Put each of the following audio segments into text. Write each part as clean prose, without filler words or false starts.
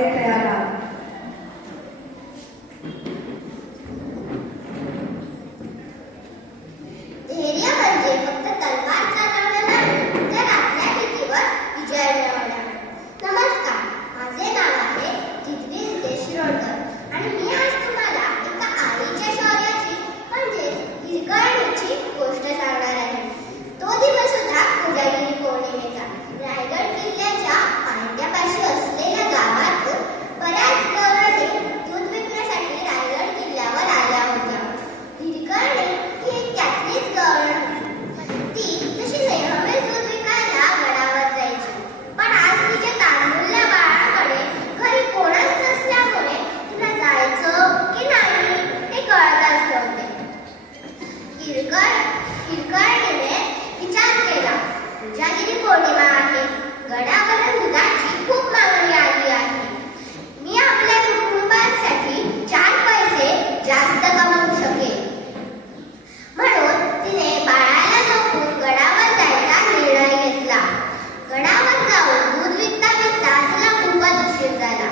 मध्ये तयार. धैर्य म्हणजे फक्त तलवार चालवणं नाही, तर आपल्या भीतीवर विजय मिळवणं. नमस्कार, माझे नाव आहे जिद्वी नितेश शिरोडकर आणि मी आज तुम्हाला एका आईच्या शौर्याची म्हणजेच हिरकणीची गोष्ट सांगणार आहे. तो दिवस होता कोजागिरी पौर्णिमेचा. रायगड किल्ल्याच्या पायथ्यापाशी असलेल्या गावातून बऱ्याच गवळणी दूध विकण्यासाठी रायगड किल्ल्यावर आल्या होत्या. हिरकणी ही एक त्यातलीच गवळण होती. ती तशी नेहमीच दूध विकायला गडावर जायची, पण आज तिच्या तान्हुल्या बाळाकडे घरी कोणच नसल्यामुळे तिला जायचं की नाही हे कळतच नव्हते. हिरकणीने विचार केला, कोजागिरी पौर्णिमा आहे, गडावर दुधाची खूप मागणी आली आहे. मी आपल्या कुटुंबासाठी 4 पैसे जास्त कमवू शकेल. म्हणून तिने बाळाला झोपून गडावर जायचा निर्णय घेतला. गडावर जाऊन दूध विकता विकता तिला खूपच उशीर झाला.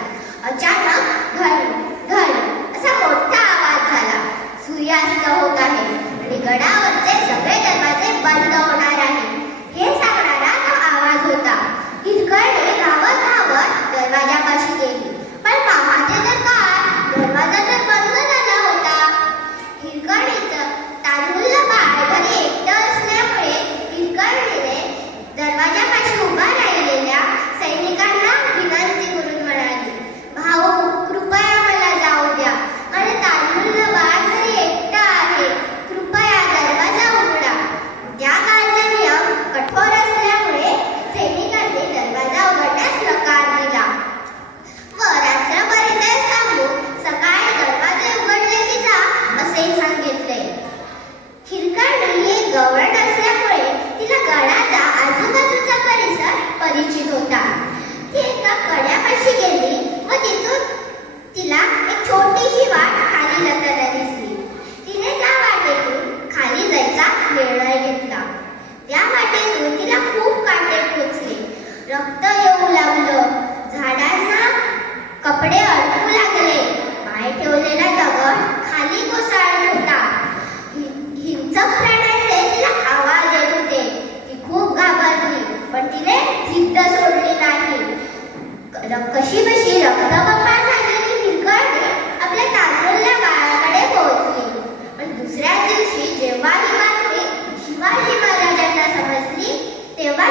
अचानक घड असा मोठा आवाज झाला. सूर्यास्त होत आहे आणि गडावरचे सगळे दरवाजे बंद होणार आहे हे सांगणारा तो आवाज होता. हिरकणी धावत धावत दरवाजापाशी गेली, पण पाहते तर काय, दरवाजा तर बंद झाला होता. हिरकणीचं तान्हुलं बाळ घरी एकटं असल्यामुळे हिरकणीने दरवाजापाशी उभा राहिलेल्या सैनिकांना विनंती करून म्हणाली, भाऊ, कृपया मला जाऊ द्या. माझे तान्हुलं बाळ घरी एकटं आहे. कृपया दरवाजा उघडा. त्या काळचा नियम कठोर असल्यामुळे सैनिकांनी दरवाजा उघडण्यास नकार दिला व रात्रभर इथेच थांबून सकाळी दरवाजे उघडले की जा असे सांगितले. हिरकणी ही गवळण असल्यामुळे तिला गडाचा आजूबाजूचा परिसर परिचित होता. ती एका कड्यापाशी गेली व तिथून तिला एक छोटीशी वाट खाली जाताना दिसली. तिने त्या वाटेतून खाली जायचा निर्णय घेतला. त्या वाटेतून तिला खूप काटे टोचले. रक्त येऊ लागलं. झाडांना कपडे अडकू लागले. पाय ठेवलेला दगड खाली कोसळत होता. हिंसक प्राण्यांचे तिला आवाज येत होते. ती खूप घाबरली, पण तिने जिद्द सोडली नाही. कशी बशी रक्तबंबाळ झालेली हिरकणी आपल्या तान्हुल्या बाळाकडे पोहोचली. पण दुसऱ्या दिवशी जेव्हा ही बातमी शिवाजी महाराजांना समजली, तेव्हा